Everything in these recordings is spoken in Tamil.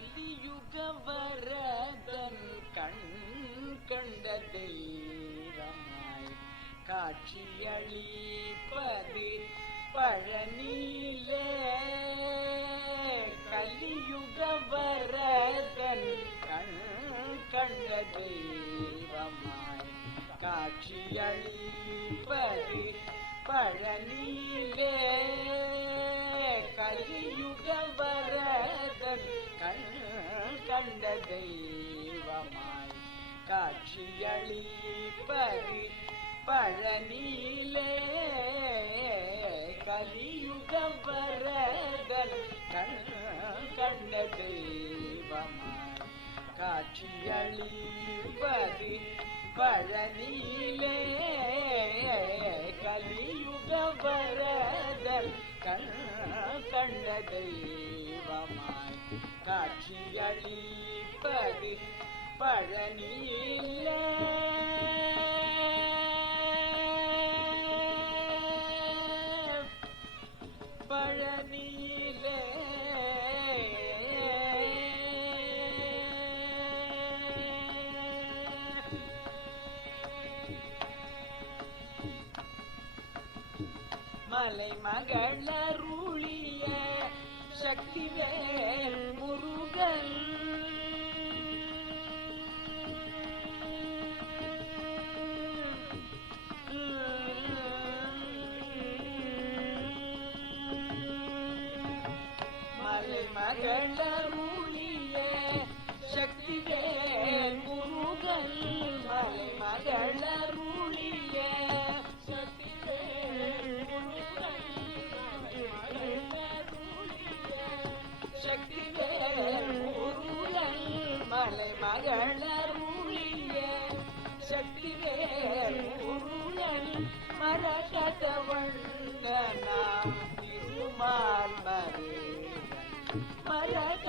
கலியுக வரதன் கண் கண்ட தெய்வமாய் காட்சியளிப்பது பழனியிலே கலியுக வரதன் கண் கண்ட தெய்வமாய் காட்சியளிப்பது பழனியிலே கலியுக வரதன் கண்ட தெய்வமாய் காட்சியளிப்பது பழனியிலே கலியுக வரதல் கண்ட தெய்வமாய் காட்சியளிப்பது பழனியிலே கலியுக வரதல் கண் கண்ட தெய்வமாய் காட்சியளிப்பது பழனியில். பழனியிலே மலை மகளருளிய சக்திவேல் மலை மகளருளிய சக்திவேல் முருகன் மலை மகளருளிய சக்திவேல் முருகன் முருகன் மலை மகளருளிய சக்திவேல் முருகன் மரகதவண்ணனாம்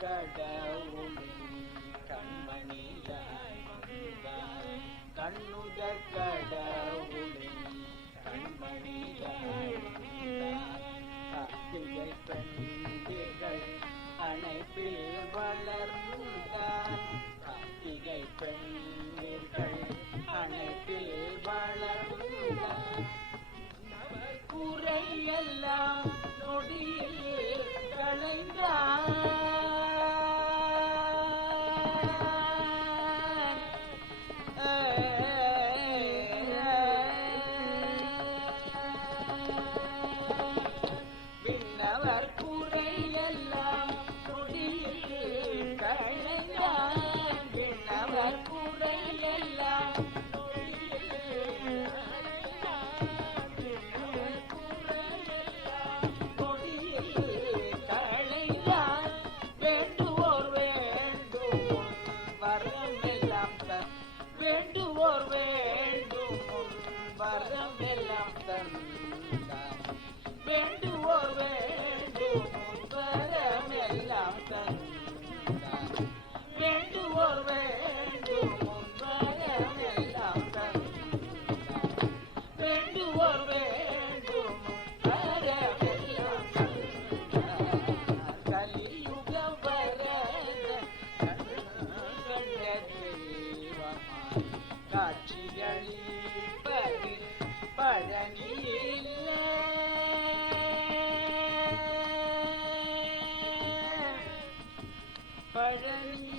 கடவுளே கண்மணியாய் கண்ணுதற் கடவுளே கண்மணியாய் அணைப்பில் குறையெல்லாம் நொடியில் களைந்தான் காட்சிகளில் பழனியில் பழனி